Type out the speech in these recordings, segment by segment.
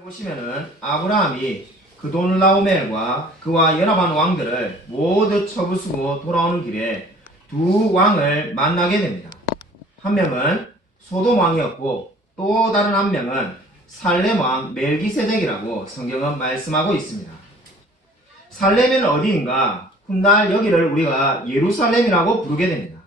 보시면은 아브라함이 그돈라오멜과 그와 연합한 왕들을 모두 쳐부수고 돌아오는 길에 두 왕을 만나게 됩니다. 한 명은 소돔 왕이었고 또 다른 한 명은 살렘 왕 멜기세덱이라고 성경은 말씀하고 있습니다. 살렘은 어디인가? 훗날 여기를 우리가 예루살렘이라고 부르게 됩니다.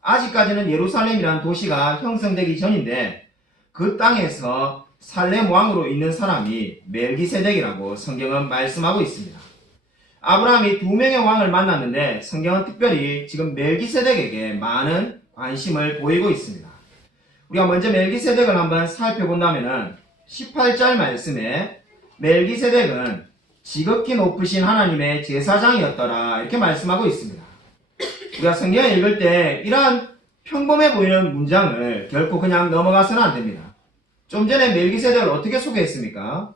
아직까지는 예루살렘이라는 도시가 형성되기 전인데 그 땅에서 살렘 왕으로 있는 사람이 멜기세덱이라고 성경은 말씀하고 있습니다. 아브라함이 두 명의 왕을 만났는데 성경은 특별히 지금 멜기세덱에게 많은 관심을 보이고 있습니다. 우리가 먼저 멜기세덱을 한번 살펴본다면 18절 말씀에 멜기세덱은 지극히 높으신 하나님의 제사장이었더라 이렇게 말씀하고 있습니다. 우리가 성경을 읽을 때 이러한 평범해 보이는 문장을 결코 그냥 넘어가서는 안 됩니다. 좀 전에 멜기세덱을 어떻게 소개했습니까?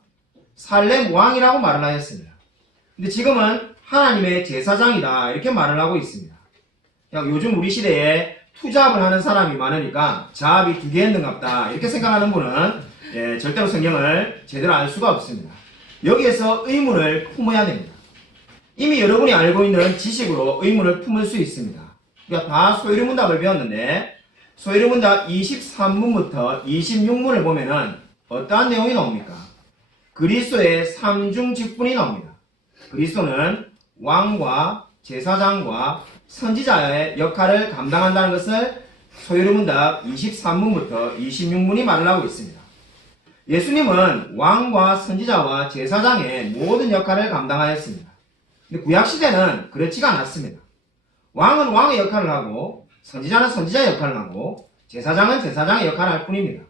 살렘 왕이라고 말을 하였습니다. 근데 지금은 하나님의 제사장이다 이렇게 말을 하고 있습니다. 요즘 우리 시대에 투잡을 하는 사람이 많으니까 자합이 두 개 있는갑다 이렇게 생각하는 분은 절대로 성경을 제대로 알 수가 없습니다. 여기에서 의문을 품어야 됩니다. 이미 여러분이 알고 있는 지식으로 의문을 품을 수 있습니다. 우리가 다 소유문답을 배웠는데 소유문답 23문부터 26문을 보면은 어떠한 내용이 나옵니까? 그리스도의 삼중 직분이 나옵니다. 그리스도는 왕과 제사장과 선지자의 역할을 감당한다는 것을 소유문답 23문부터 26문이 말을 하고 있습니다. 예수님은 왕과 선지자와 제사장의 모든 역할을 감당하였습니다. 근데 구약시대는 그렇지가 않았습니다. 왕은 왕의 역할을 하고 선지자는 선지자의 역할을 하고 제사장은 제사장의 역할을 할 뿐입니다.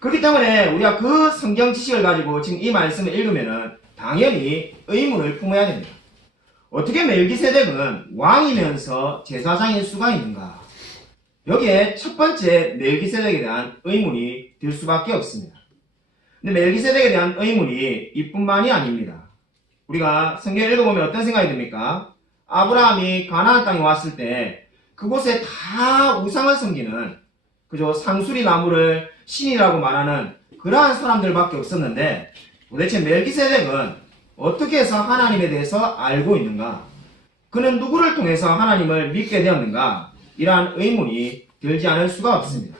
그렇기 때문에 우리가 그 성경 지식을 가지고 지금 이 말씀을 읽으면 당연히 의문을 품어야 됩니다. 어떻게 멜기세덱은 왕이면서 제사장일 수가 있는가? 여기에 첫 번째 멜기세덱에 대한 의문이 들 수밖에 없습니다. 근데 멜기세덱에 대한 의문이 이뿐만이 아닙니다. 우리가 성경을 읽어보면 어떤 생각이 듭니까? 아브라함이 가나안 땅에 왔을 때 그곳에 다 우상을 섬기는 그저 상수리 나무를 신이라고 말하는 그러한 사람들밖에 없었는데 도대체 멜기세덱은 어떻게 해서 하나님에 대해서 알고 있는가? 그는 누구를 통해서 하나님을 믿게 되었는가? 이러한 의문이 들지 않을 수가 없습니다.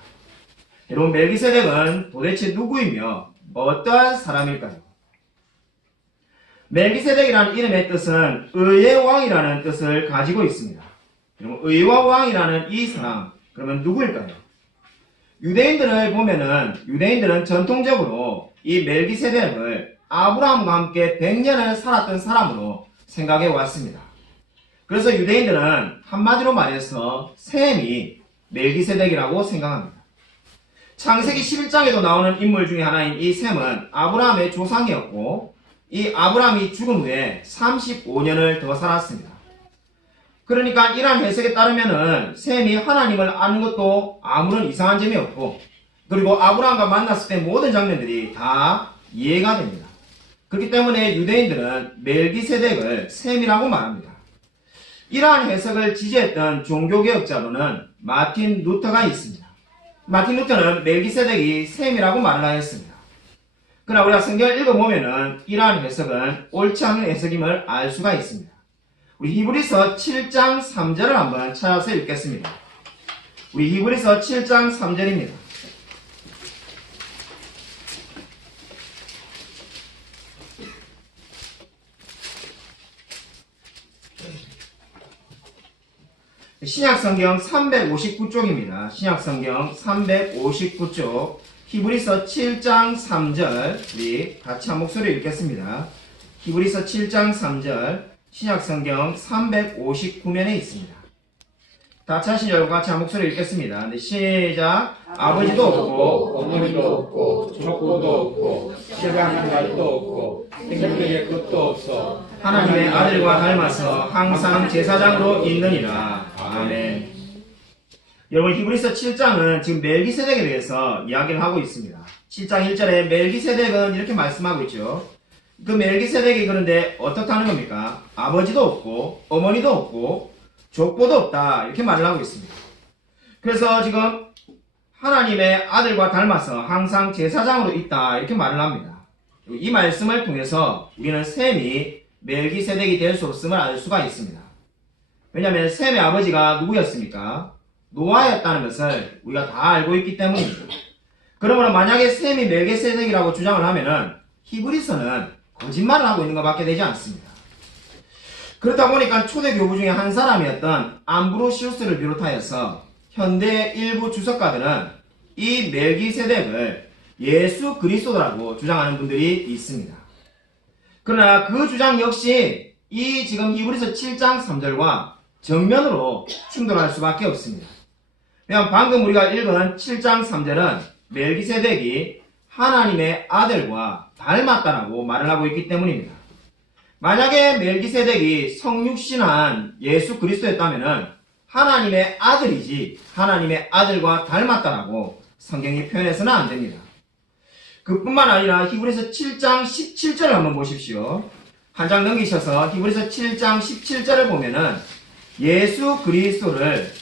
여러분, 멜기세덱은 도대체 누구이며 어떠한 사람일까요? 멜기세덱이라는 이름의 뜻은 의의 왕이라는 뜻을 가지고 있습니다. 그러면 의와 왕이라는 이 사람, 그러면 누구일까요? 유대인들을 보면은 유대인들은 전통적으로 이 멜기세덱을 아브라함과 함께 100년을 살았던 사람으로 생각해 왔습니다. 그래서 유대인들은 한마디로 말해서 셈이 멜기세덱이라고 생각합니다. 창세기 11장에도 나오는 인물 중에 하나인 이 셈은 아브라함의 조상이었고 이 아브라함이 죽은 후에 35년을 더 살았습니다. 그러니까 이러한 해석에 따르면은 셈이 하나님을 아는 것도 아무런 이상한 점이 없고 그리고 아브라함과 만났을 때 모든 장면들이 다 이해가 됩니다. 그렇기 때문에 유대인들은 멜기세덱을 셈이라고 말합니다. 이러한 해석을 지지했던 종교개혁자로는 마틴 루터가 있습니다. 마틴 루터는 멜기세덱이 셈이라고 말을 하였습니다. 그러나 우리가 성경을 읽어보면은 이러한 해석은 옳지 않은 해석임을 알 수가 있습니다. 우리 히브리서 7장 3절을 한번 찾아서 읽겠습니다. 우리 히브리서 7장 3절입니다. 신약성경 359쪽입니다. 신약성경 359쪽 히브리서 7장 3절 우리 같이 한 목소리 읽겠습니다. 히브리서 7장 3절 신약성경 359면에 있습니다. 다 찾으신 여러분 같이 한 목소리 읽겠습니다. 네, 시작. 아버지도 없고 어머니도 없고 족보도 없고 실감한 날도 없고 생명의 끝도 없어 하나님의 아들과 닮아서 항상 제사장으로 있느니라. 아멘. 여러분 히브리서 7장은 지금 멜기세덱에 대해서 이야기를 하고 있습니다. 7장 1절에 멜기세덱은 이렇게 말씀하고 있죠. 그 멜기세덱이 그런데 어떻다는 겁니까? 아버지도 없고 어머니도 없고 족보도 없다 이렇게 말을 하고 있습니다. 그래서 지금 하나님의 아들과 닮아서 항상 제사장으로 있다 이렇게 말을 합니다. 이 말씀을 통해서 우리는 셈이 멜기세덱이 될 수 없음을 알 수가 있습니다. 왜냐하면 셈의 아버지가 누구였습니까? 노아였다는 것을 우리가 다 알고 있기 때문입니다. 그러므로 만약에 셈이 멜기세덱이라고 주장을 하면은 히브리서는 거짓말을 하고 있는 것밖에 되지 않습니다. 그렇다 보니까 초대 교부 중에 한 사람이었던 암브로시우스를 비롯하여서 현대 일부 주석가들은 이 멜기세덱을 예수 그리스도라고 주장하는 분들이 있습니다. 그러나 그 주장 역시 이 지금 히브리서 7장 3절과 정면으로 충돌할 수밖에 없습니다. 왜냐하면 방금 우리가 읽은 7장 3절은 멜기세덱이 하나님의 아들과 닮았다라고 말을 하고 있기 때문입니다. 만약에 멜기세덱이 성육신한 예수 그리스도였다면 하나님의 아들이지 하나님의 아들과 닮았다라고 성경이 표현해서는 안 됩니다. 그뿐만 아니라 히브리서 7장 17절을 한번 보십시오. 한 장 넘기셔서 히브리서 7장 17절을 보면은 예수 그리스도를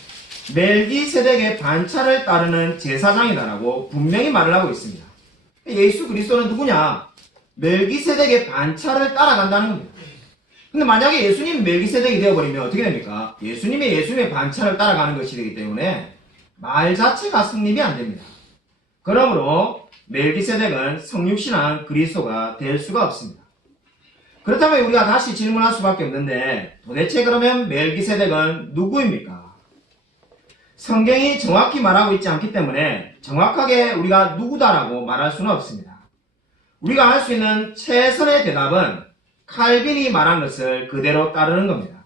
멜기세덱의 반차를 따르는 제사장이다라고 분명히 말을 하고 있습니다. 예수 그리스도는 누구냐? 멜기세덱의 반차를 따라간다는 겁니다. 근데 만약에 예수님이 멜기세덱이 되어버리면 어떻게 됩니까? 예수님의 반차를 따라가는 것이 되기 때문에 말 자체가 성립이 안 됩니다. 그러므로 멜기세덱은 성육신한 그리스도가 될 수가 없습니다. 그렇다면 우리가 다시 질문할 수밖에 없는데 도대체 그러면 멜기세덱은 누구입니까? 성경이 정확히 말하고 있지 않기 때문에 정확하게 우리가 누구다라고 말할 수는 없습니다. 우리가 할 수 있는 최선의 대답은 칼빈이 말한 것을 그대로 따르는 겁니다.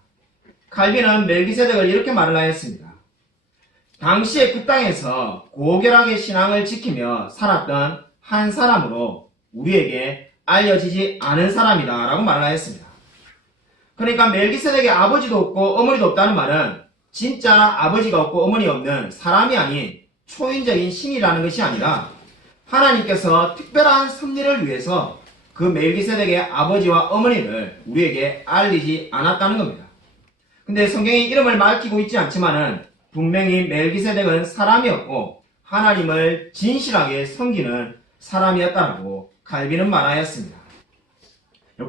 칼빈은 멜기세덱을 이렇게 말을 하였습니다. 당시에 그 땅에서 고결하게 신앙을 지키며 살았던 한 사람으로 우리에게 알려지지 않은 사람이다 라고 말을 하였습니다. 그러니까 멜기세덱의 아버지도 없고 어머니도 없다는 말은 진짜 아버지가 없고 어머니 없는 사람이 아닌 초인적인 신이라는 것이 아니라 하나님께서 특별한 섭리를 위해서 그 멜기세덱의 아버지와 어머니를 우리에게 알리지 않았다는 겁니다. 근데 성경이 이름을 밝히고 있지 않지만은 분명히 멜기세덱은 사람이었고 하나님을 진실하게 섬기는 사람이었다라고 칼빈은 말하였습니다.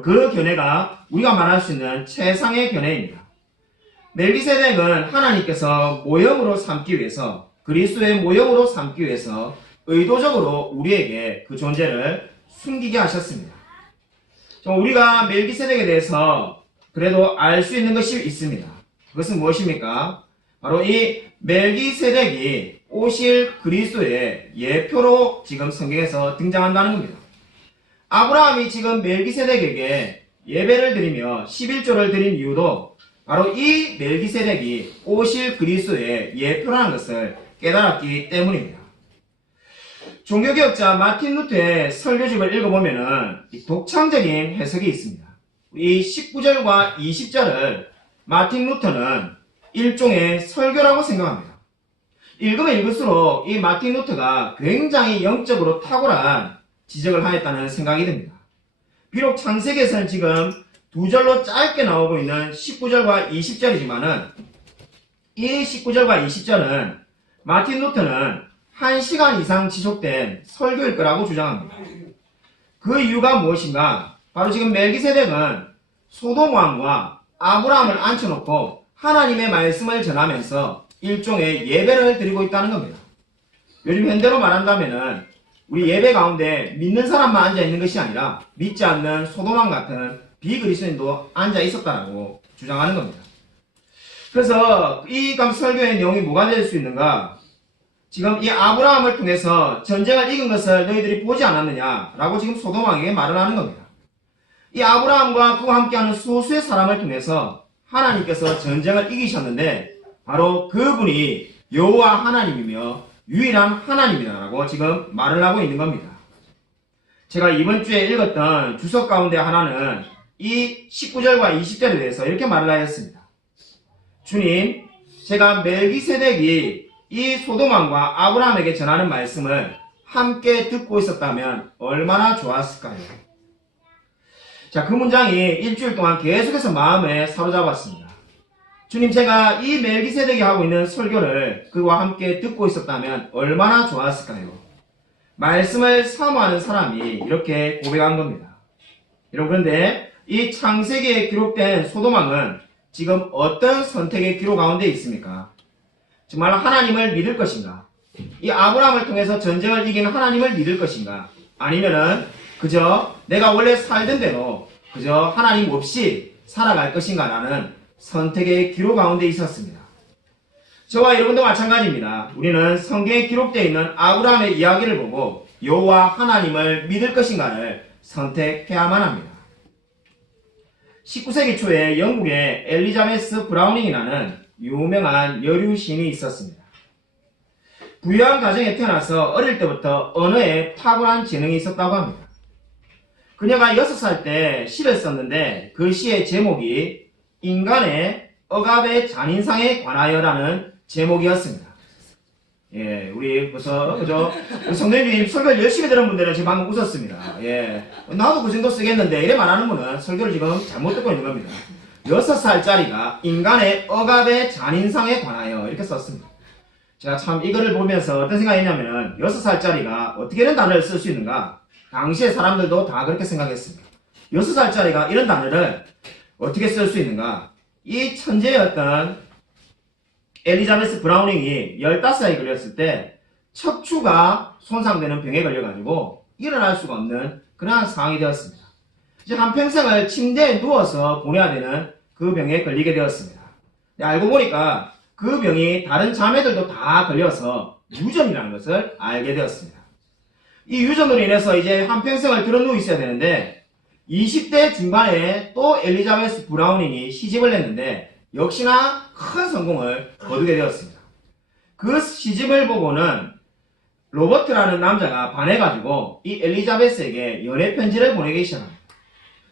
그 견해가 우리가 말할 수 있는 최상의 견해입니다. 멜기세덱은 하나님께서 모형으로 삼기 위해서 그리스도의 모형으로 삼기 위해서 의도적으로 우리에게 그 존재를 숨기게 하셨습니다. 우리가 멜기세덱에 대해서 그래도 알 수 있는 것이 있습니다. 그것은 무엇입니까? 바로 이 멜기세덱이 오실 그리스도의 예표로 지금 성경에서 등장한다는 겁니다. 아브라함이 지금 멜기세덱에게 예배를 드리며 11조를 드린 이유도 바로 이 멜기세덱이 오실 그리스도의 예표라는 것을 깨달았기 때문입니다. 종교개혁자 마틴 루터의 설교집을 읽어보면 독창적인 해석이 있습니다. 이 19절과 20절을 마틴 루터는 일종의 설교라고 생각합니다. 읽으면 읽을수록 이 마틴 루터가 굉장히 영적으로 탁월한 지적을 하였다는 생각이 듭니다. 비록 창세기에서는 지금 두 절로 짧게 나오고 있는 19절과 20절이지만은 이 19절과 20절은 마틴 루터는 1시간 이상 지속된 설교일 거라고 주장합니다. 그 이유가 무엇인가? 바로 지금 멜기세덱은 소돔 왕과 아브라함을 앉혀놓고 하나님의 말씀을 전하면서 일종의 예배를 드리고 있다는 겁니다. 요즘 현대로 말한다면은 우리 예배 가운데 믿는 사람만 앉아 있는 것이 아니라 믿지 않는 소돔 왕 같은 비그리스도인도 앉아 있었다고 주장하는 겁니다. 그래서 이 설교의 내용이 뭐가 될 수 있는가? 지금 이 아브라함을 통해서 전쟁을 이긴 것을 너희들이 보지 않았느냐라고 지금 소돔 왕에게 말을 하는 겁니다. 이 아브라함과 그와 함께하는 소수의 사람을 통해서 하나님께서 전쟁을 이기셨는데 바로 그분이 여호와 하나님이며 유일한 하나님이다라고 지금 말을 하고 있는 겁니다. 제가 이번 주에 읽었던 주석 가운데 하나는 이 19절과 20절에 대해서 이렇게 말을 하였습니다. 주님, 제가 멜기세덱이 이 소돔왕과 아브라함에게 전하는 말씀을 함께 듣고 있었다면 얼마나 좋았을까요? 자, 그 문장이 일주일 동안 계속해서 마음에 사로잡았습니다. 주님, 제가 이 멜기세덱이 하고 있는 설교를 그와 함께 듣고 있었다면 얼마나 좋았을까요? 말씀을 사모하는 사람이 이렇게 고백한 겁니다. 여러분, 그런데 이 창세기에 기록된 소돔왕은 지금 어떤 선택의 기로 가운데 있습니까? 정말 하나님을 믿을 것인가? 이 아브라함을 통해서 전쟁을 이기는 하나님을 믿을 것인가? 아니면은 그저 내가 원래 살던 대로 그저 하나님 없이 살아갈 것인가? 라는 선택의 기로 가운데 있었습니다. 저와 여러분도 마찬가지입니다. 우리는 성경에 기록되어 있는 아브라함의 이야기를 보고 여호와 하나님을 믿을 것인가를 선택해야만 합니다. 19세기 초에 영국에 엘리자베스 브라우닝이라는 유명한 여류 시인이 있었습니다. 부유한 가정에 태어나서 어릴 때부터 언어에 탁월한 재능이 있었다고 합니다. 그녀가 6살 때 시를 썼는데 그 시의 제목이 인간의 억압의 잔인상에 관하여라는 제목이었습니다. 예, 우리 벌써 그죠? 성도님 설교를 열심히 들은 분들은 지금 방금 웃었습니다. 예, 나도 그 정도 쓰겠는데 이래 말하는 분은 설교를 지금 잘못 듣고 있는 겁니다. 6살짜리가 인간의 억압의 잔인상에 관하여 이렇게 썼습니다. 제가 참 이거를 보면서 어떤 생각이 있냐면은 6살짜리가 어떻게 이런 단어를 쓸 수 있는가? 당시의 사람들도 다 그렇게 생각했습니다. 6살짜리가 이런 단어를 어떻게 쓸 수 있는가? 이 천재였던 엘리자베스 브라우닝이 15살이 걸렸을 때 척추가 손상되는 병에 걸려가지고 일어날 수가 없는 그러한 상황이 되었습니다. 이제 한평생을 침대에 누워서 보내야 되는 그 병에 걸리게 되었습니다. 알고 보니까 그 병이 다른 자매들도 다 걸려서 유전이라는 것을 알게 되었습니다. 이 유전으로 인해서 이제 한평생을 들어누워 있어야 되는데 20대 중반에 또 엘리자베스 브라우닝이 시집을 냈는데 역시나 큰 성공을 거두게 되었습니다. 그 시집을 보고는 로버트라는 남자가 반해가지고 이 엘리자베스에게 연애편지를 보내기 시작합니다.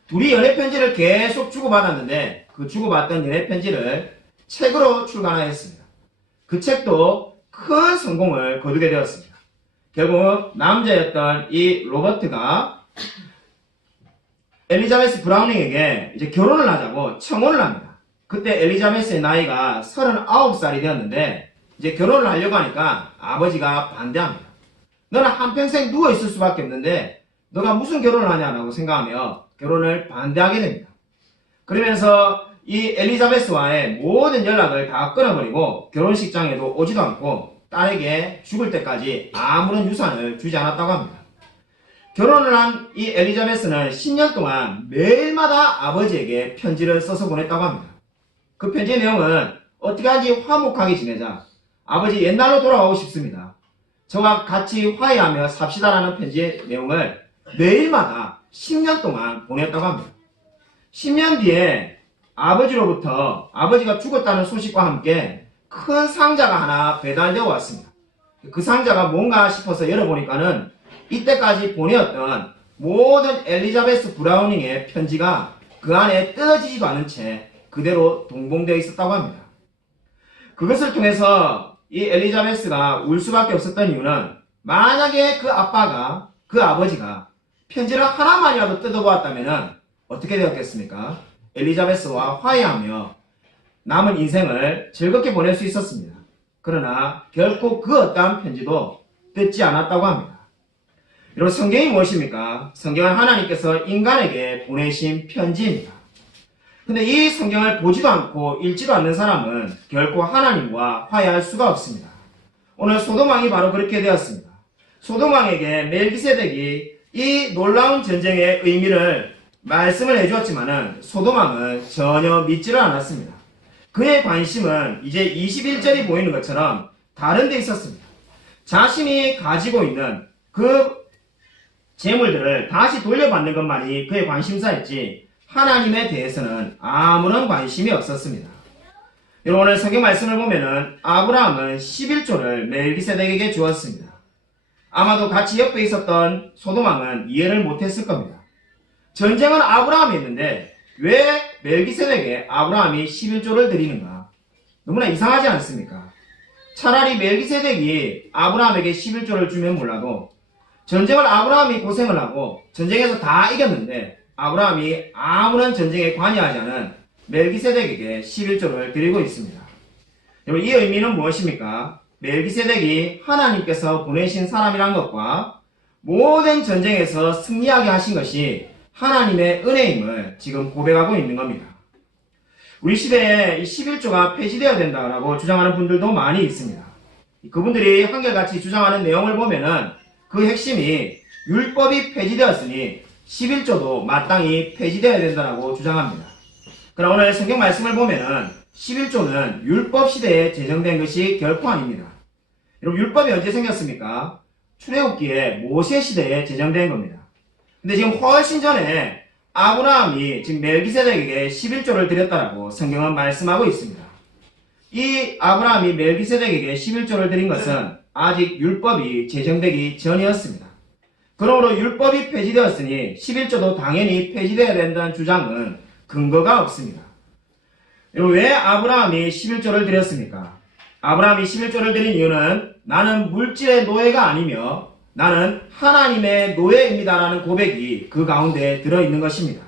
둘이 연애편지를 계속 주고받았는데 그 주고받던 연애편지를 책으로 출간하였습니다. 그 책도 큰 성공을 거두게 되었습니다. 결국 남자였던 이 로버트가 엘리자베스 브라우닝에게 이제 결혼을 하자고 청혼을 합니다. 그때 엘리자베스의 나이가 39살이 되었는데 이제 결혼을 하려고 하니까 아버지가 반대합니다. 너는 한평생 누워있을 수밖에 없는데 너가 무슨 결혼을 하냐라고 생각하며 결혼을 반대하게 됩니다. 그러면서 이 엘리자베스와의 모든 연락을 다 끊어버리고 결혼식장에도 오지도 않고 딸에게 죽을 때까지 아무런 유산을 주지 않았다고 합니다. 결혼을 한 이 엘리자베스는 10년 동안 매일마다 아버지에게 편지를 써서 보냈다고 합니다. 그 편지의 내용은 어떻게 하지 화목하게 지내자. 아버지 옛날로 돌아가고 싶습니다. 저와 같이 화해하며 삽시다라는 편지의 내용을 매일마다 10년 동안 보냈다고 합니다. 10년 뒤에 아버지로부터 아버지가 죽었다는 소식과 함께 큰 상자가 하나 배달되어 왔습니다. 그 상자가 뭔가 싶어서 열어보니까는 이때까지 보내었던 모든 엘리자베스 브라우닝의 편지가 그 안에 뜯어지지도 않은 채 그대로 동봉되어 있었다고 합니다. 그것을 통해서 이 엘리자베스가 울 수밖에 없었던 이유는 만약에 그 아버지가 편지를 하나만이라도 뜯어보았다면 어떻게 되었겠습니까? 엘리자베스와 화해하며 남은 인생을 즐겁게 보낼 수 있었습니다. 그러나 결코 그 어떠한 편지도 뜯지 않았다고 합니다. 여러분, 성경이 무엇입니까? 성경은 하나님께서 인간에게 보내신 편지입니다. 근데 이 성경을 보지도 않고 읽지도 않는 사람은 결코 하나님과 화해할 수가 없습니다. 오늘 소돔왕이 바로 그렇게 되었습니다. 소돔왕에게 멜기세덱이 이 놀라운 전쟁의 의미를 말씀을 해주었지만은 소돔왕은 전혀 믿지를 않았습니다. 그의 관심은 이제 21절이 보이는 것처럼 다른 데 있었습니다. 자신이 가지고 있는 그 재물들을 다시 돌려받는 것만이 그의 관심사였지 하나님에 대해서는 아무런 관심이 없었습니다. 여러분, 오늘 성경 말씀을 보면은 아브라함은 11조를 멜기세덱에게 주었습니다. 아마도 같이 옆에 있었던 소돔왕은 이해를 못했을 겁니다. 전쟁은 아브라함이 했는데 왜 멜기세덱에 아브라함이 11조를 드리는가? 너무나 이상하지 않습니까? 차라리 멜기세덱이 아브라함에게 11조를 주면 몰라도 전쟁을 아브라함이 고생을 하고 전쟁에서 다 이겼는데 아브라함이 아무런 전쟁에 관여하지 않은 멜기세덱에게 11조를 드리고 있습니다. 여러분, 이 의미는 무엇입니까? 멜기세덱이 하나님께서 보내신 사람이란 것과 모든 전쟁에서 승리하게 하신 것이 하나님의 은혜임을 지금 고백하고 있는 겁니다. 우리 시대에 이 11조가 폐지되어야 된다라고 주장하는 분들도 많이 있습니다. 그분들이 한결같이 주장하는 내용을 보면은 그 핵심이 율법이 폐지되었으니 11조도 마땅히 폐지되어야 된다라고 주장합니다. 그러나 오늘 성경 말씀을 보면은 11조는 율법 시대에 제정된 것이 결코 아닙니다. 여러분, 율법이 언제 생겼습니까? 출애굽기에 모세 시대에 제정된 겁니다. 근데 지금 훨씬 전에 아브라함이 지금 멜기세덱에게 11조를 드렸다라고 성경은 말씀하고 있습니다. 이 아브라함이 멜기세덱에게 11조를 드린 것은 아직 율법이 제정되기 전이었습니다. 그러므로 율법이 폐지되었으니 11조도 당연히 폐지되어야 된다는 주장은 근거가 없습니다. 여러분, 왜 아브라함이 11조를 드렸습니까? 아브라함이 11조를 드린 이유는 나는 물질의 노예가 아니며 나는 하나님의 노예입니다라는 고백이 그 가운데 들어있는 것입니다.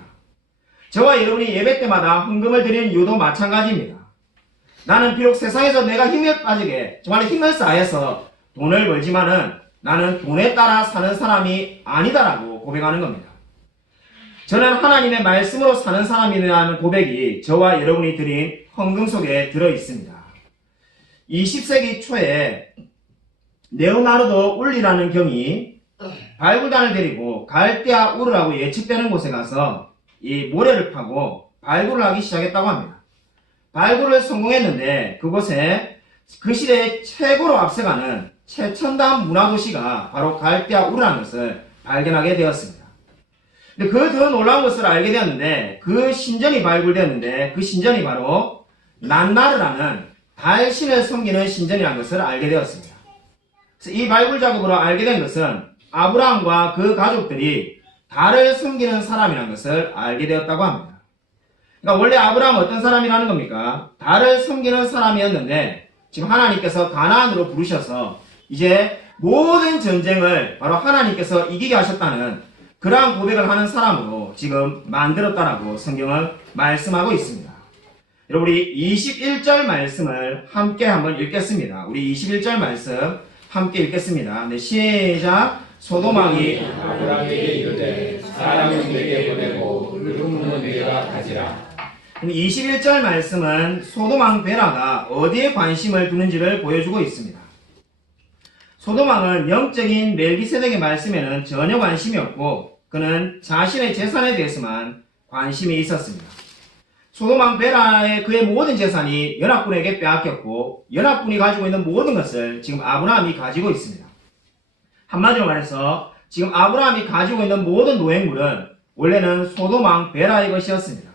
저와 여러분이 예배 때마다 헌금을 드리는 이유도 마찬가지입니다. 나는 비록 세상에서 내가 힘을 빠지게 정말 힘을 쌓아서 돈을 벌지만은 나는 돈에 따라 사는 사람이 아니다라고 고백하는 겁니다. 저는 하나님의 말씀으로 사는 사람이라는 고백이 저와 여러분이 드린 헌금 속에 들어있습니다. 20세기 초에 네오나르도 울리라는 경이 발굴단을 데리고 갈대아 우르라고 예측되는 곳에 가서 이 모래를 파고 발굴을 하기 시작했다고 합니다. 발굴을 성공했는데 그곳에 그 시대에 최고로 앞서가는 최첨단 문화도시가 바로 갈대아 우르라는 것을 발견하게 되었습니다. 근데 그 더 놀라운 것을 알게 되었는데 그 신전이 발굴되었는데 그 신전이 바로 난나르라는 달신을 섬기는 신전이라는 것을 알게 되었습니다. 그래서 이 발굴 작업으로 알게 된 것은 아브라함과 그 가족들이 달을 섬기는 사람이라는 것을 알게 되었다고 합니다. 그러니까 원래 아브라함은 어떤 사람이라는 겁니까? 달을 섬기는 사람이었는데 지금 하나님께서 가나안으로 부르셔서 이제 모든 전쟁을 바로 하나님께서 이기게 하셨다는 그러한 고백을 하는 사람으로 지금 만들었다라고 성경은 말씀하고 있습니다. 여러분, 우리 21절 말씀을 함께 한번 읽겠습니다. 우리 21절 말씀 함께 읽겠습니다. 네, 시작. 소돔왕이 아브라함에게 이르되 사람을 내게 보내고 르rum은 내가 가지라. 21절 말씀은 소돔왕 베라가 어디에 관심을 두는지를 보여주고 있습니다. 소돔왕은 영적인 멜기세덱의 말씀에는 전혀 관심이 없고 그는 자신의 재산에 대해서만 관심이 있었습니다. 소돔왕 베라의 그의 모든 재산이 연합군에게 빼앗겼고 연합군이 가지고 있는 모든 것을 지금 아브라함이 가지고 있습니다. 한마디로 말해서 지금 아브라함이 가지고 있는 모든 노획물은 원래는 소돔왕 베라의 것이었습니다.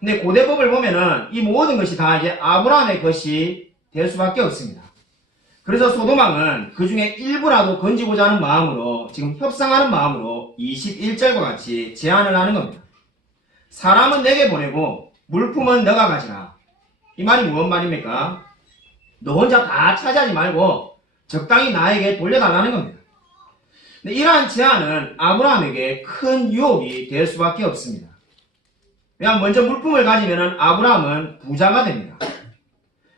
근데 고대법을 보면은 이 모든 것이 다 이제 아브라함의 것이 될 수밖에 없습니다. 그래서 소돔왕은 그 중에 일부라도 건지고자 하는 마음으로 지금 협상하는 마음으로 21절과 같이 제안을 하는 겁니다. 사람은 내게 보내고 물품은 너가 가지라. 이 말이 무슨 말입니까? 너 혼자 다 차지하지 말고 적당히 나에게 돌려달라는 겁니다. 근데 이러한 제안은 아브라함에게 큰 유혹이 될 수밖에 없습니다. 왜냐하면 먼저 물품을 가지면 아브라함은 부자가 됩니다.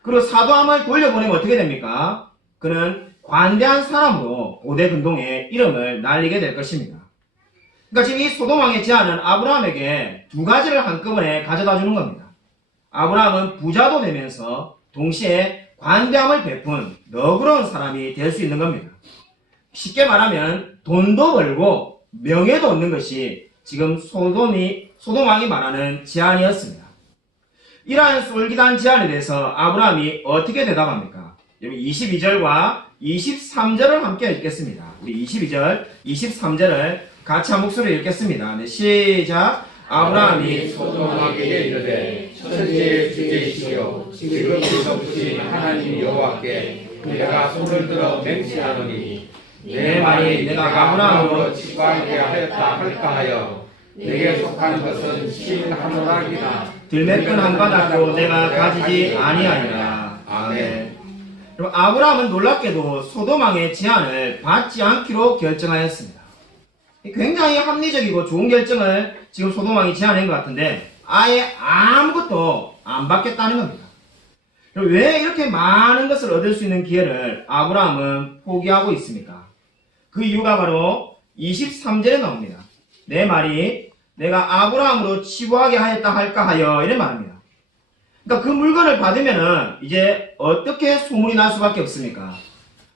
그리고 사도함을 돌려보내면 어떻게 됩니까? 그는 관대한 사람으로 고대 근동에 이름을 날리게 될 것입니다. 그러니까 지금 이 소돔왕의 제안은 아브라함에게 두 가지를 한꺼번에 가져다 주는 겁니다. 아브라함은 부자도 되면서 동시에 관대함을 베푼 너그러운 사람이 될 수 있는 겁니다. 쉽게 말하면 돈도 벌고 명예도 얻는 것이 지금 소돔왕이 말하는 제안이었습니다. 이러한 솔깃한 제안에 대해서 아브라함이 어떻게 대답합니까? 여기 22절과 23절을 함께 읽겠습니다. 우리 22절, 23절을 같이 한 목소리로 읽겠습니다. 네, 시작. 아브라함이 소돔왕에게 이르되 천지의 주제이시여 지금부터 부신 하나님 여호와께 내가 손을 들어 맹세하노니 내 말이 내가 아브라함으로 치부하게 하였다 할까 하여 내게 속하는 것은 신 한 오락이나 들매끈 한 가닥도 내가 가지지 아니하리라. 아멘. 여러분, 아브라함은 놀랍게도 소돔왕의 제안을 받지 않기로 결정하였습니다. 굉장히 합리적이고 좋은 결정을 지금 소돔왕이 제안한 것 같은데 아예 아무것도 안 받겠다는 겁니다. 왜 이렇게 많은 것을 얻을 수 있는 기회를 아브라함은 포기하고 있습니까? 그 이유가 바로 23절에 나옵니다. 내 말이 내가 아브라함으로 치부하게 하였다 할까 하여 이런 말입니다. 그러니까 그 물건을 받으면은 이제 어떻게 소문이 날 수밖에 없습니까?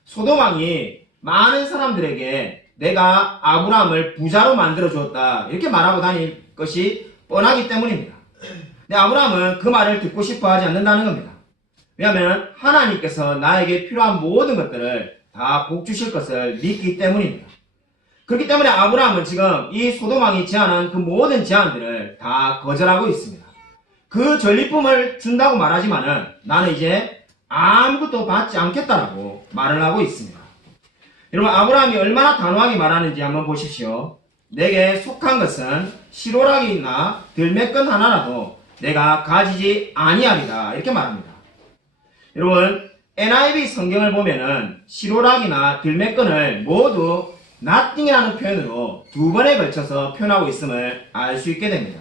소돔 왕이 많은 사람들에게 내가 아브라함을 부자로 만들어 주었다 이렇게 말하고 다닐 것이 뻔하기 때문입니다. 근데 아브라함은 그 말을 듣고 싶어 하지 않는다는 겁니다. 왜냐하면 하나님께서 나에게 필요한 모든 것들을 다 복 주실 것을 믿기 때문입니다. 그렇기 때문에 아브라함은 지금 이 소돔 왕이 제안한 그 모든 제안들을 다 거절하고 있습니다. 그 전리품을 준다고 말하지만은 나는 이제 아무것도 받지 않겠다라고 말을 하고 있습니다. 여러분, 아브라함이 얼마나 단호하게 말하는지 한번 보십시오. 내게 속한 것은 시로락이나 들매끈 하나라도 내가 가지지 아니하리다 이렇게 말합니다. 여러분, NIV 성경을 보면은 시로락이나 들매끈을 모두 nothing이라는 표현으로 두 번에 걸쳐서 표현하고 있음을 알 수 있게 됩니다.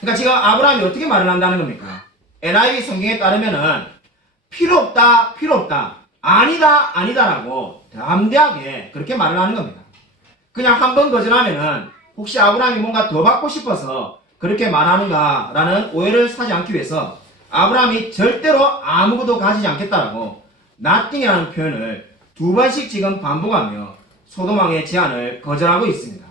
그러니까 지금 아브라함이 어떻게 말을 한다는 겁니까? NIV 성경에 따르면은 필요 없다, 필요 없다, 아니다, 아니다라고 담대하게 그렇게 말을 하는 겁니다. 그냥 한 번 거절하면은 혹시 아브라함이 뭔가 더 받고 싶어서 그렇게 말하는가라는 오해를 사지 않기 위해서 아브라함이 절대로 아무것도 가지지 않겠다라고 nothing이라는 표현을 두 번씩 지금 반복하며 소돔 왕의 제안을 거절하고 있습니다.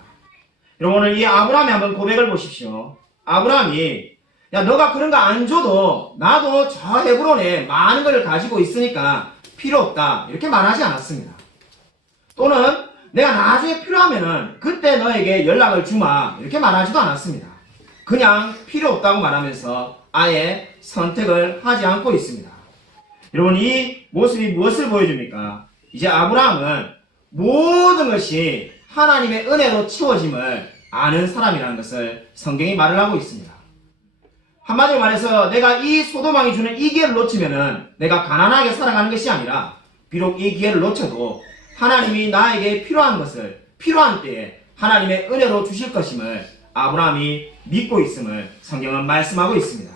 여러분, 오늘 이 아브라함의 한번 고백을 보십시오. 아브라함이 야, 너가 그런 거 안 줘도 나도 저 헤브론에 많은 걸 가지고 있으니까 필요 없다 이렇게 말하지 않았습니다. 또는 내가 나중에 필요하면은 그때 너에게 연락을 주마 이렇게 말하지도 않았습니다. 그냥 필요 없다고 말하면서 아예 선택을 하지 않고 있습니다. 여러분, 이 모습이 무엇을 보여줍니까? 이제 아브라함은 모든 것이 하나님의 은혜로 채워짐을 아는 사람이라는 것을 성경이 말을 하고 있습니다. 한마디로 말해서 내가 이 소돔 왕이 주는 이 기회를 놓치면은 내가 가난하게 살아가는 것이 아니라 비록 이 기회를 놓쳐도 하나님이 나에게 필요한 것을 필요한 때에 하나님의 은혜로 주실 것임을 아브라함이 믿고 있음을 성경은 말씀하고 있습니다.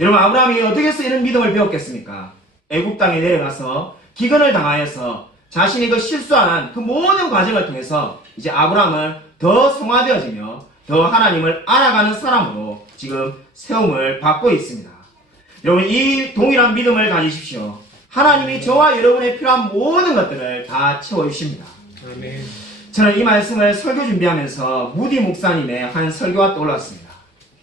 여러분, 아브라함이 어떻게 해서 이런 믿음을 배웠겠습니까? 애굽 땅에 내려가서 기근을 당하여서 자신이 그 실수한 그 모든 과정을 통해서 이제 아브라함은 더 성화되어지며 더 하나님을 알아가는 사람으로 지금 세움을 받고 있습니다. 여러분, 이 동일한 믿음을 가지십시오. 하나님이 저와 여러분의 필요한 모든 것들을 다 채워주십니다. 아멘. 저는 이 말씀을 설교 준비하면서 무디 목사님의 한 설교가 떠올랐습니다.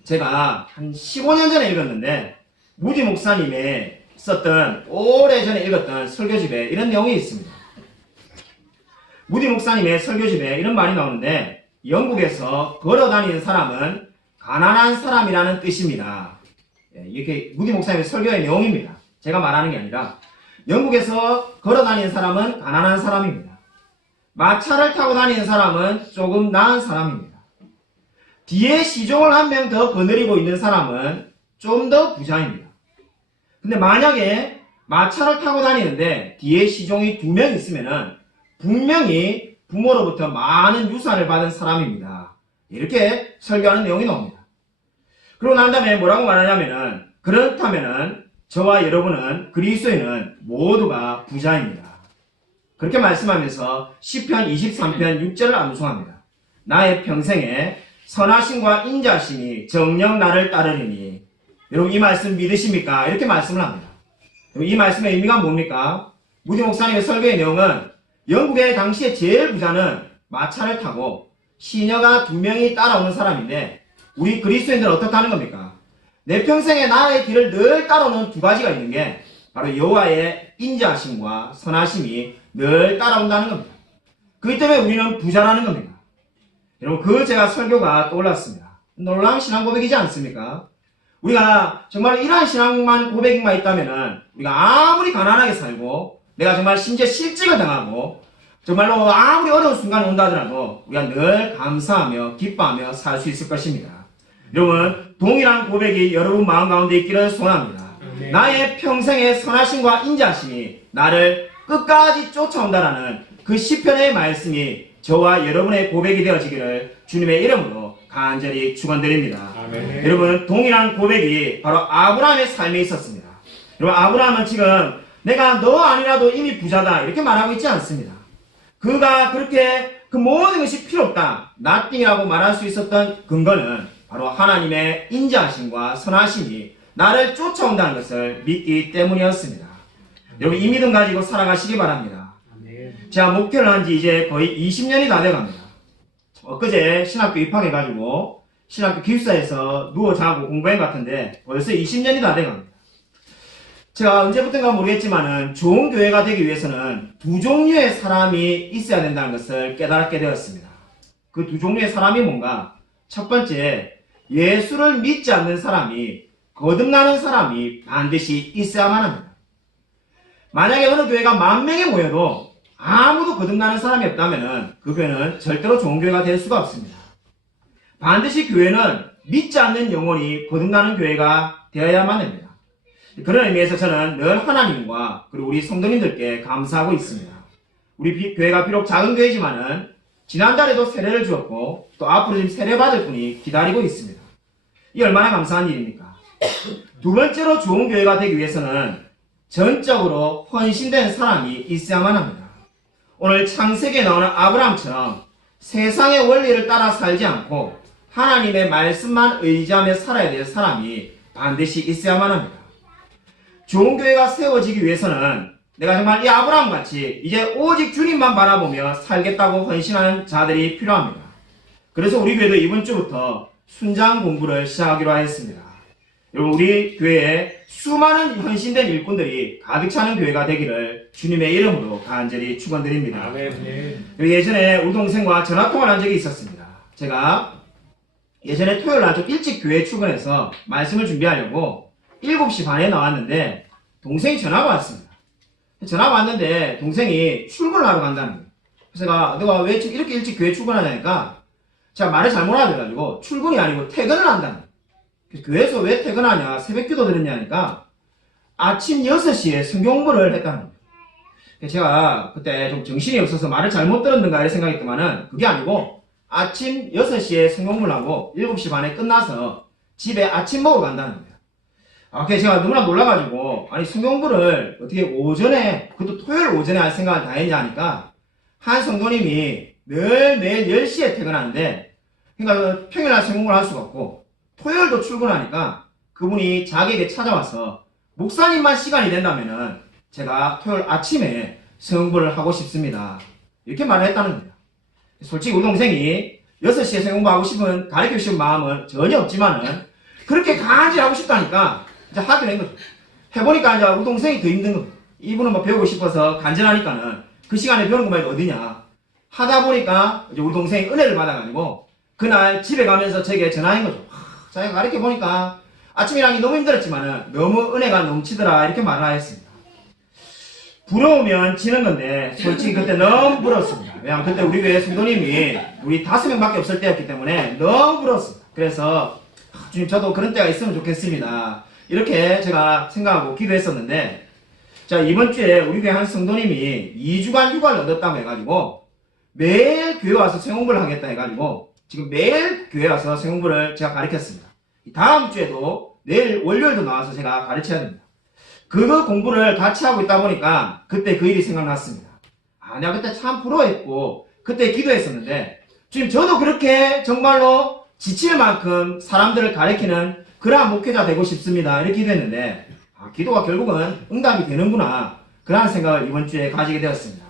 제가 한 15년 전에 읽었는데 무디 목사님의 썼던 오래전에 읽었던 설교집에 이런 내용이 있습니다. 무디 목사님의 설교집에 이런 말이 나오는데 영국에서 걸어다니는 사람은 가난한 사람이라는 뜻입니다. 이렇게 무디 목사님의 설교의 내용입니다. 제가 말하는 게 아니라 영국에서 걸어다니는 사람은 가난한 사람입니다. 마차를 타고 다니는 사람은 조금 나은 사람입니다. 뒤에 시종을 한 명 더 거느리고 있는 사람은 좀 더 부자입니다. 근데 만약에 마차를 타고 다니는데 뒤에 시종이 2명 있으면은 분명히 부모로부터 많은 유산을 받은 사람입니다. 이렇게 설교하는 내용이 나옵니다. 그러고 난 다음에 뭐라고 말하냐면은 그렇다면은 저와 여러분은 그리스도인은 모두가 부자입니다. 그렇게 말씀하면서 시편 23편 6절을 암송합니다. 나의 평생에 선하심과 인자심이 정녕 나를 따르리니. 여러분, 이 말씀 믿으십니까? 이렇게 말씀을 합니다. 이 말씀의 의미가 뭡니까? 무디 목사님의 설교의 내용은 영국의 당시에 제일 부자는 마차를 타고 시녀가 2명이 따라오는 사람인데 우리 그리스도인들은 어떻게 하는 겁니까? 내 평생에 나의 길을 늘 따라오는 2가지가 있는 게 바로 여호와의 인자하심과 선하심이 늘 따라온다는 겁니다. 그렇기 때문에 우리는 부자라는 겁니다. 여러분, 그 제가 설교가 떠올랐습니다. 놀라운 신앙 고백이지 않습니까? 우리가 정말 이러한 신앙만 고백만 있다면은 우리가 아무리 가난하게 살고 내가 정말 심지어 실직을 당하고 정말로 아무리 어려운 순간이 온다 하더라도 우리가 늘 감사하며 기뻐하며 살 수 있을 것입니다. 여러분, 동일한 고백이 여러분 마음 가운데 있기를 소원합니다. 나의 평생의 선하심과 인자하심이 나를 끝까지 쫓아온다라는 그 시편의 말씀이 저와 여러분의 고백이 되어지기를 주님의 이름으로 간절히 축원드립니다. 아멘. 여러분, 동일한 고백이 바로 아브라함의 삶에 있었습니다. 여러분, 아브라함은 지금 내가 너 아니라도 이미 부자다 이렇게 말하고 있지 않습니다. 그가 그렇게 그 모든 것이 필요 없다, nothing이라고 말할 수 있었던 근거는 바로 하나님의 인자하심과 선하심이 나를 쫓아온다는 것을 믿기 때문이었습니다. 여러분, 이 믿음 가지고 살아가시기 바랍니다. 제가 목회를 한 지 이제 거의 20년이 다 돼갑니다. 엊그제 신학교 입학해가지고 신학교 기숙사에서 누워 자고 공부한 것 같은데 벌써 20년이 다 돼갑니다. 제가 언제부턴가 모르겠지만은 좋은 교회가 되기 위해서는 두 종류의 사람이 있어야 된다는 것을 깨달게 되었습니다. 그 두 종류의 사람이 뭔가? 첫 번째, 예수를 믿지 않는 사람이, 거듭나는 사람이 반드시 있어야만 합니다. 만약에 어느 교회가 10,000명이 모여도 아무도 거듭나는 사람이 없다면 그 교회는 절대로 좋은 교회가 될 수가 없습니다. 반드시 교회는 믿지 않는 영혼이 거듭나는 교회가 되어야만 합니다. 그런 의미에서 저는 늘 하나님과 그리고 우리 성도님들께 감사하고 있습니다. 우리 교회가 비록 작은 교회지만은 지난달에도 세례를 주었고 또 앞으로 지금 세례 받을 분이 기다리고 있습니다. 이 얼마나 감사한 일입니까? 두 번째로 좋은 교회가 되기 위해서는 전적으로 헌신된 사람이 있어야만 합니다. 오늘 창세기에 나오는 아브라함처럼 세상의 원리를 따라 살지 않고 하나님의 말씀만 의지하며 살아야 될 사람이 반드시 있어야만 합니다. 좋은 교회가 세워지기 위해서는 내가 정말 이 아브라함같이 이제 오직 주님만 바라보며 살겠다고 헌신하는 자들이 필요합니다. 그래서 우리 교회도 이번 주부터 순장 공부를 시작하기로 하였습니다. 여러분, 우리 교회에 수많은 헌신된 일꾼들이 가득 차는 교회가 되기를 주님의 이름으로 간절히 축원드립니다. 예전에 우리 동생과 전화통화를 한 적이 있었습니다. 제가 예전에 토요일 날 좀 일찍 교회에 출근해서 말씀을 준비하려고 7시 반에 나왔는데 동생이 전화가 왔습니다. 전화가 왔는데 동생이 출근을 하러 간다는 거예요. 그래서 내가 왜 지금 이렇게 일찍 교회 출근하냐니까 제가 말을 잘못 알아들어가지고 출근이 아니고 퇴근을 한다는 거예요. 교회에서 왜 퇴근하냐, 새벽기도 드렸냐니까 아침 6시에 성경 공부를 했다는 거예요. 제가 그때 좀 정신이 없어서 말을 잘못 들었는가 이런 생각이 있더만은 그게 아니고 아침 6시에 성경 공부를 하고 7시 반에 끝나서 집에 아침 먹으러 간다는 거예요. 그래서 제가 너무나 놀라가지고 아니 성경 공부를 어떻게 오전에, 그것도 토요일 오전에 할 생각을 다 했냐 하니까 한 성도님이 매일 10시에 퇴근하는데 그러니까 평일날 성경 공부를 할 수가 없고 토요일도 출근하니까 그분이 자기에게 찾아와서 목사님만 시간이 된다면은 제가 토요일 아침에 성공부를 하고 싶습니다. 이렇게 말을 했다는 거예요. 솔직히 우리 동생이 6시에 성공부하고 싶은, 가르치고 싶은 마음은 전혀 없지만은 그렇게 간절히 하고 싶다니까 이제 하게 된 거죠. 해보니까 이제 우리 동생이 더 힘든 거예요. 이분은 뭐 배우고 싶어서 간절하니까는 그 시간에 배우는 것만 어디냐. 하다 보니까 이제 우리 동생이 은혜를 받아가지고 그날 집에 가면서 제게 전화한 거죠. 자기가 가르쳐 보니까 아침 일하기 너무 힘들었지만은 너무 은혜가 넘치더라 이렇게 말을 하였습니다. 부러우면 지는 건데 솔직히 그때 너무 부러웠습니다. 왜냐하면 그때 우리 교회 성도님이 우리 5명밖에 없을 때였기 때문에 너무 부러웠습니다. 그래서 주님 저도 그런 때가 있으면 좋겠습니다. 이렇게 제가 생각하고 기도했었는데 자, 이번 주에 우리 교회 한 성도님이 2주간 휴가를 얻었다고 해가지고 매일 교회 와서 성공부를 하겠다 해가지고 지금 매일 교회 와서 성공부를 제가 가르쳤습니다. 다음 주에도 내일 월요일도 나와서 제가 가르쳐야 됩니다. 그거 공부를 같이 하고 있다 보니까 그때 그 일이 생각났습니다. 내가 그때 참 부러워했고 그때 기도했었는데 지금 저도 그렇게 정말로 지칠 만큼 사람들을 가르치는 그러한 목회자 되고 싶습니다. 이렇게 기도했는데 기도가 결국은 응답이 되는구나 그러한 생각을 이번 주에 가지게 되었습니다.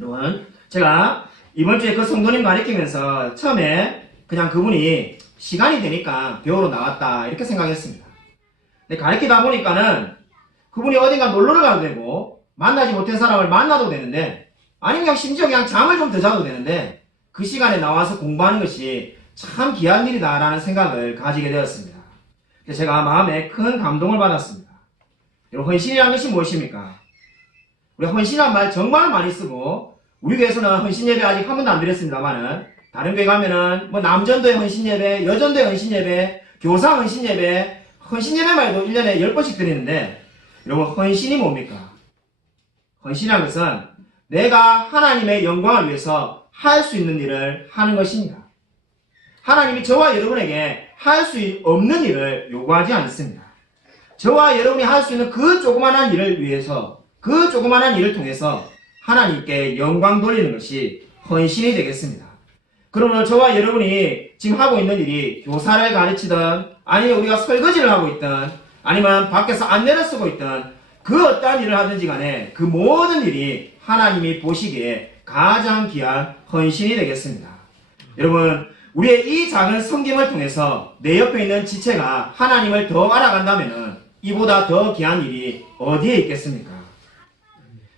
여러분, 제가 이번 주에 그 성도님 가르치면서 처음에 그냥 그분이 시간이 되니까 배우러 나왔다 이렇게 생각했습니다. 근데 가르치다 보니까는 그분이 어딘가 놀러를 가도 되고 만나지 못한 사람을 만나도 되는데 아니면 그냥 심지어 그냥 잠을 좀 더 자도 되는데 그 시간에 나와서 공부하는 것이 참 귀한 일이다라는 생각을 가지게 되었습니다. 그래서 제가 마음에 큰 감동을 받았습니다. 여러분, 헌신이라는 것이 무엇입니까? 우리 헌신이란 말 정말 많이 쓰고 우리 교회에서는 헌신 예배 아직 한 번도 안 드렸습니다만은 다른 교회 가면은 뭐 남전도의 헌신 예배, 여전도의 헌신 예배, 교사 헌신 예배, 헌신 예배만 해도 1년에 10번씩 드리는데 여러분, 헌신이 뭡니까? 헌신이라는 것은 내가 하나님의 영광을 위해서 할 수 있는 일을 하는 것입니다. 하나님이 저와 여러분에게 할 수 없는 일을 요구하지 않습니다. 저와 여러분이 할 수 있는 그 조그만한 일을 위해서, 그 조그만한 일을 통해서 하나님께 영광 돌리는 것이 헌신이 되겠습니다. 그러면 저와 여러분이 지금 하고 있는 일이 교사를 가르치든 아니면 우리가 설거지를 하고 있든 아니면 밖에서 안내를 쓰고 있든 그 어떠한 일을 하든지 간에 그 모든 일이 하나님이 보시기에 가장 귀한 헌신이 되겠습니다. 여러분, 우리의 이 작은 섬김을 통해서 내 옆에 있는 지체가 하나님을 더 알아간다면 이보다 더 귀한 일이 어디에 있겠습니까?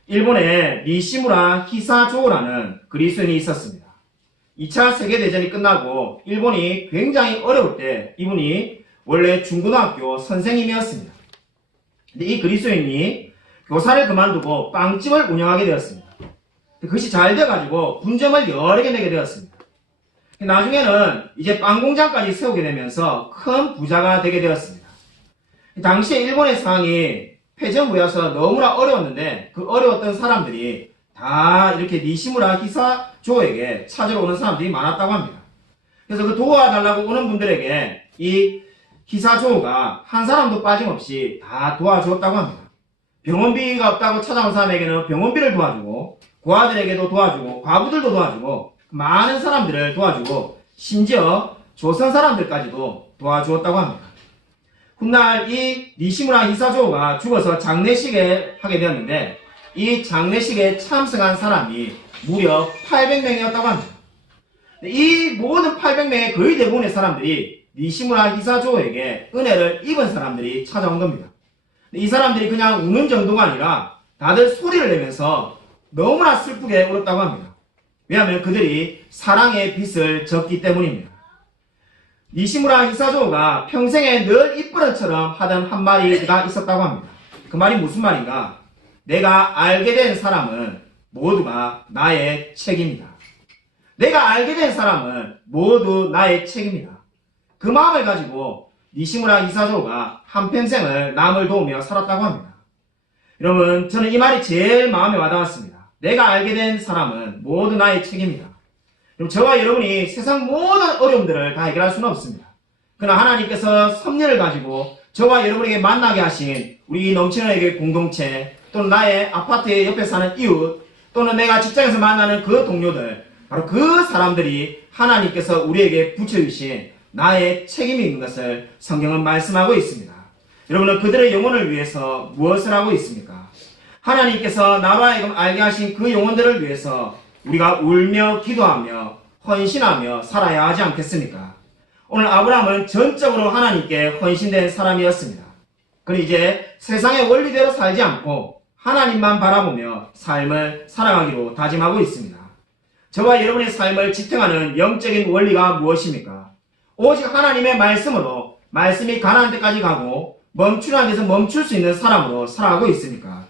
일본에 니시무라 히사조라는 그리스인이 있었습니다. 2차 세계대전이 끝나고 일본이 굉장히 어려울 때 이분이 원래 중고등학교 선생님이었습니다. 근데 이 그리스인이 교사를 그만두고 빵집을 운영하게 되었습니다. 그것이 잘 돼가지고 분점을 여러 개 내게 되었습니다. 나중에는 이제 빵 공장까지 세우게 되면서 큰 부자가 되게 되었습니다. 당시에 일본의 상황이 패전부여서 너무나 어려웠는데 그 어려웠던 사람들이 다 이렇게 니시무라 히사조에게 찾으러 오는 사람들이 많았다고 합니다. 그래서 그 도와달라고 오는 분들에게 이 히사조가 한 사람도 빠짐없이 다 도와주었다고 합니다. 병원비가 없다고 찾아온 사람에게는 병원비를 도와주고 고아들에게도 도와주고 과부들도 도와주고 많은 사람들을 도와주고 심지어 조선 사람들까지도 도와주었다고 합니다. 훗날 이 니시무라 히사조가 죽어서 장례식을 하게 되었는데 이 장례식에 참석한 사람이 무려 800명이었다고 합니다. 이 모든 800명의 거의 대부분의 사람들이 니시무라 히사조에게 은혜를 입은 사람들이 찾아온 겁니다. 이 사람들이 그냥 우는 정도가 아니라 다들 소리를 내면서 너무나 슬프게 울었다고 합니다. 왜냐하면 그들이 사랑의 빛을 졌기 때문입니다. 니시무라 히사조가 평생에 늘 입버릇처럼 하던 한마디가 있었다고 합니다. 그 말이 무슨 말인가? 내가 알게 된 사람은 모두가 나의 책임이다. 내가 알게 된 사람은 모두 나의 책임이다. 그 마음을 가지고 니시무라 히사조가 한평생을 남을 도우며 살았다고 합니다. 여러분, 저는 이 말이 제일 마음에 와닿았습니다. 내가 알게 된 사람은 모두 나의 책임이다. 그럼 저와 여러분이 세상 모든 어려움들을 다 해결할 수는 없습니다. 그러나 하나님께서 섭리를 가지고 저와 여러분에게 만나게 하신 우리 넘치는 에게 공동체 또는 나의 아파트의 옆에 사는 이웃 또는 내가 직장에서 만나는 그 동료들 바로 그 사람들이 하나님께서 우리에게 붙여주신 나의 책임이 있는 것을 성경은 말씀하고 있습니다. 여러분은 그들의 영혼을 위해서 무엇을 하고 있습니까? 하나님께서 나로 하여금 알게 하신 그 영혼들을 위해서 우리가 울며 기도하며 헌신하며 살아야 하지 않겠습니까? 오늘 아브라함은 전적으로 하나님께 헌신된 사람이었습니다. 그는 이제 세상의 원리대로 살지 않고 하나님만 바라보며 삶을 살아가기로 다짐하고 있습니다. 저와 여러분의 삶을 지탱하는 영적인 원리가 무엇입니까? 오직 하나님의 말씀으로 말씀이 가나안 데까지 가고 멈추라는 데서 멈출 수 있는 사람으로 살아가고 있습니까?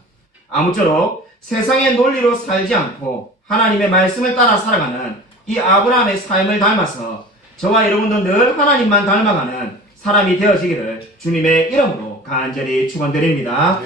아무쪼록 세상의 논리로 살지 않고 하나님의 말씀을 따라 살아가는 이 아브라함의 삶을 닮아서 저와 여러분도 늘 하나님만 닮아가는 사람이 되어지기를 주님의 이름으로 간절히 축원드립니다.